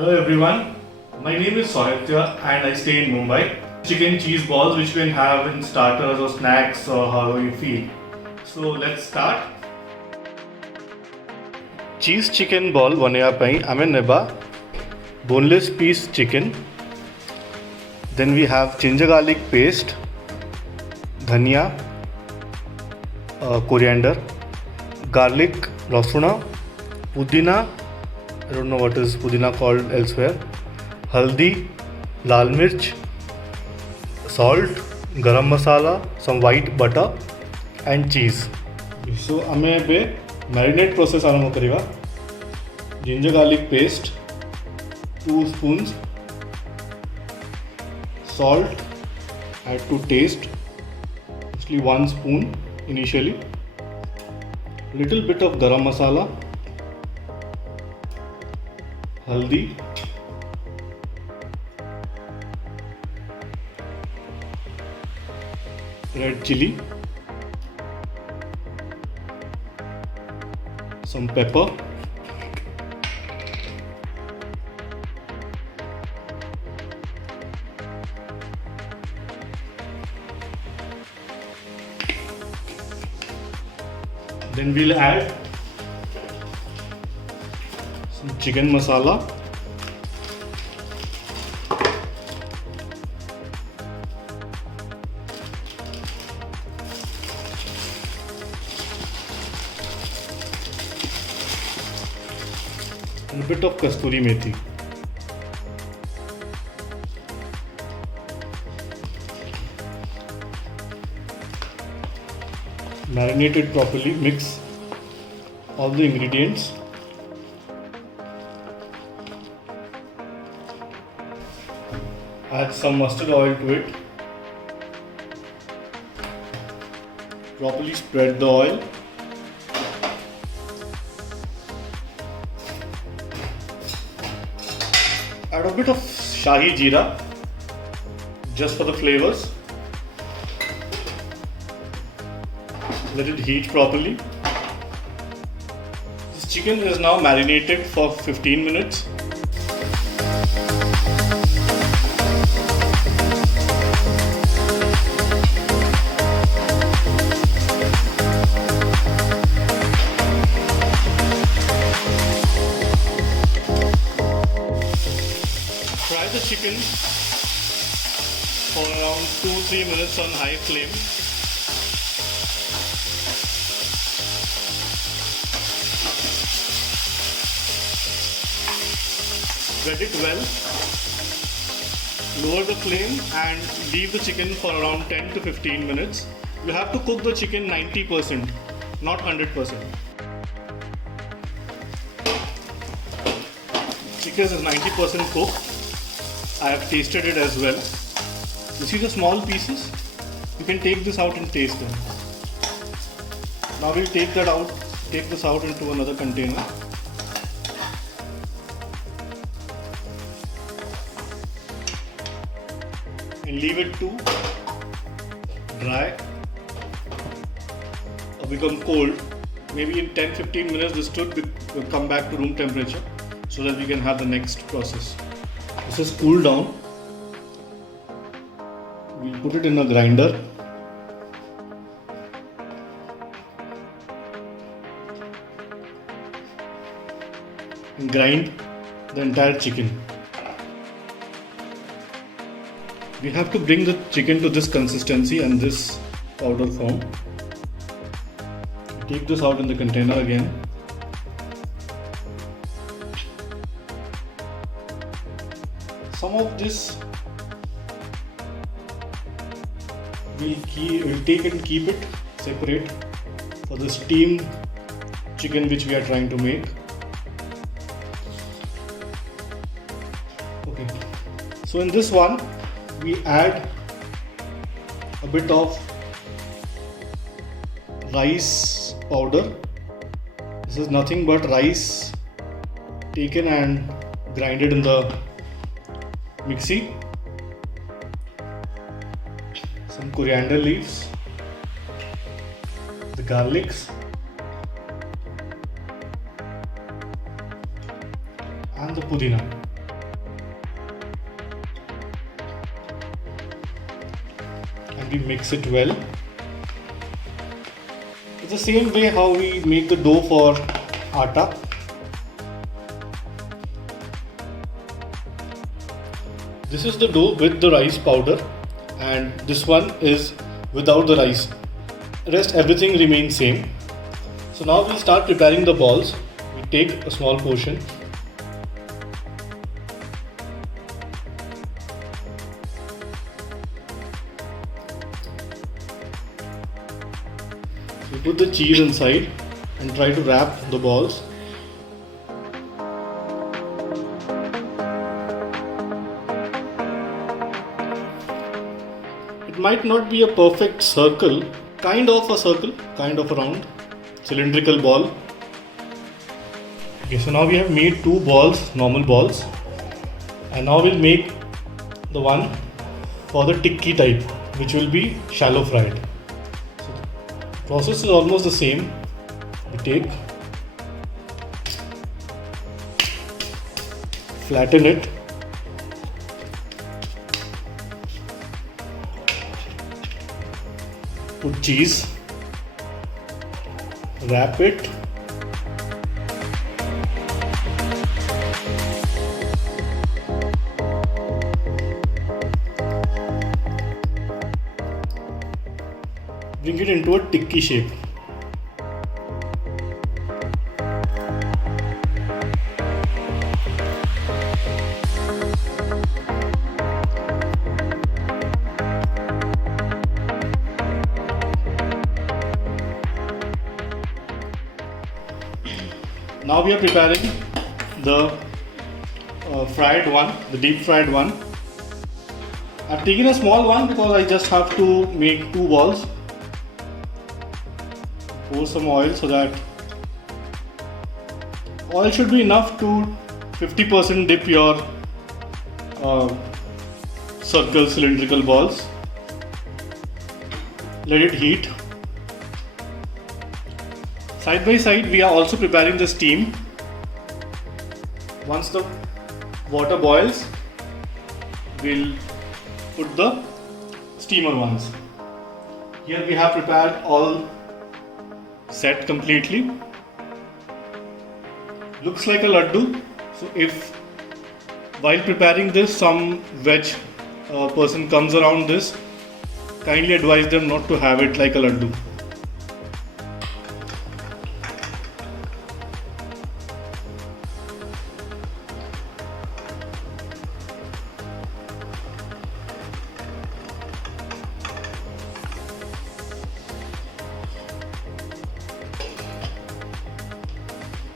Hello everyone, my name is Sohitya and I stay in Mumbai. Chicken cheese balls which you can have in starters or snacks or however you feel. So let's start. Cheese chicken ball banaya pai ame neba boneless piece chicken. Then we have ginger garlic paste, dhania, coriander, garlic, rasuna, pudina. I don't know what is pudina called elsewhere. Haldi, lal mirch, salt, garam masala, some white butter and cheese. So ame be marinate process आरंभ करिवा. Ginger garlic paste 2 spoons, salt add to taste, mostly 1 spoon initially, little bit of garam masala, haldi, red chili, some pepper, then we'll add some chicken masala, and a bit of kasturi methi. Marinate it properly, mix all the ingredients. Add some mustard oil to it. Properly spread the oil. Add a bit of shahi jeera just for the flavors. Let it heat properly. This chicken is now marinated for 15 minutes. Fry the chicken for around 2-3 minutes on high flame. Wet it well. Lower the flame and leave the chicken for around 10 to 15 minutes. You have to cook the chicken 90%, not 100%. Chicken is 90% cooked. I have tasted it as well. You see the small pieces? You can take this out and taste them. Now we'll take this out into another container. And leave it to dry or become cold. Maybe in 10-15 minutes this should come back to room temperature so that we can have the next process. This is cooled down. We'll put it in a grinder. And grind the entire chicken. We have to bring the chicken to this consistency and this powder form. Take this out in the container again. Some of this we'll take and keep it separate for the steamed chicken which we are trying to make. Okay, so in this one we add a bit of rice powder. This is nothing but rice taken and grinded in the mixie. Some coriander leaves, the garlics, and the pudina. we mix it well. It's the same way how we make the dough for atta. This is the dough with the rice powder, and this one is without the rice. Rest everything remains same. So now we'll start preparing the balls. We take a small portion. We put the cheese inside and try to wrap the balls. It might not be a perfect circle, kind of a circle, kind of a round, cylindrical ball. Okay, so now we have made two balls, normal balls, and now we'll make the one for the tikki type, which will be shallow fried. So the process is almost the same. We take, flatten it, put cheese, wrap it, bring it into a tikki shape. Now we are preparing the fried one, the deep fried one. I've taken a small one because I just have to make two balls. Pour some oil so that oil should be enough to 50% dip your circle cylindrical balls. Let it heat. Side by side, we are also preparing the steam. Once the water boils, we'll put the steamer ones. Here we have prepared all set completely. Looks like a laddu. So if while preparing this some veg person comes around this, kindly advise them not to have it like a laddu.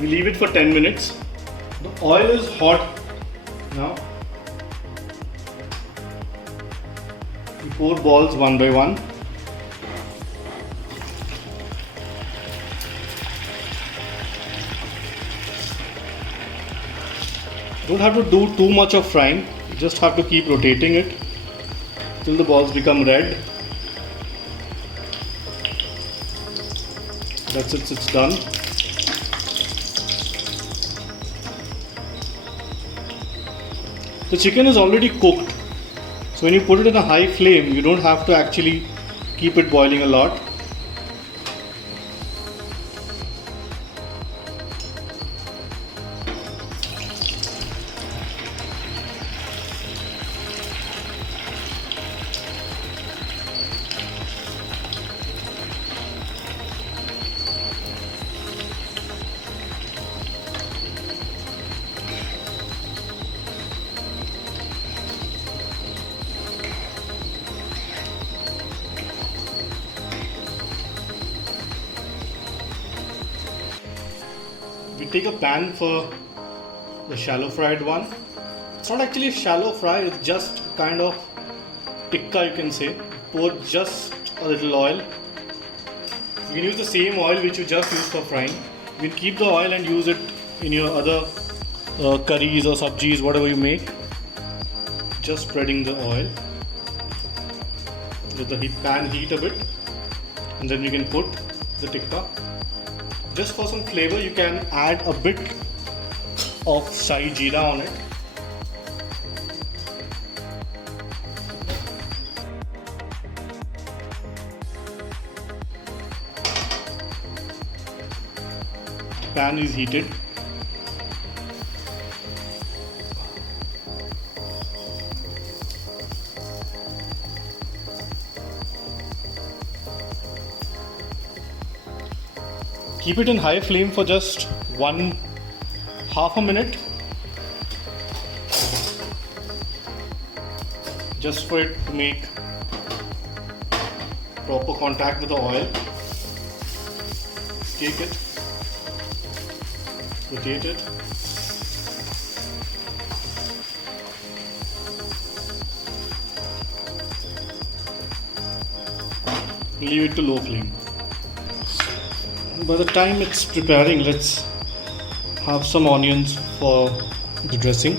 We leave it for 10 minutes. The oil is hot now. We pour balls one by one. Don't have to do too much of frying, you just have to keep rotating it till the balls become red. That's it, it's done. The chicken is already cooked, so when you put it in a high flame, you don't have to actually keep it boiling a lot. We take a pan for the shallow fried one. It's not actually shallow fry, it's just kind of tikka, you can say. Pour just a little oil. You can use the same oil which you just used for frying. You can keep the oil and use it in your other curries or sabjis, whatever you make. Just spreading the oil. Let the pan heat a bit, and then you can put the tikka. Just for some flavor, you can add a bit of Shahi Jeera on it. pan is heated. Keep it in high flame for just half a minute, just for it to make proper contact with the oil. Take it, rotate it, leave it to low flame. By the time it's preparing, let's have some onions for the dressing.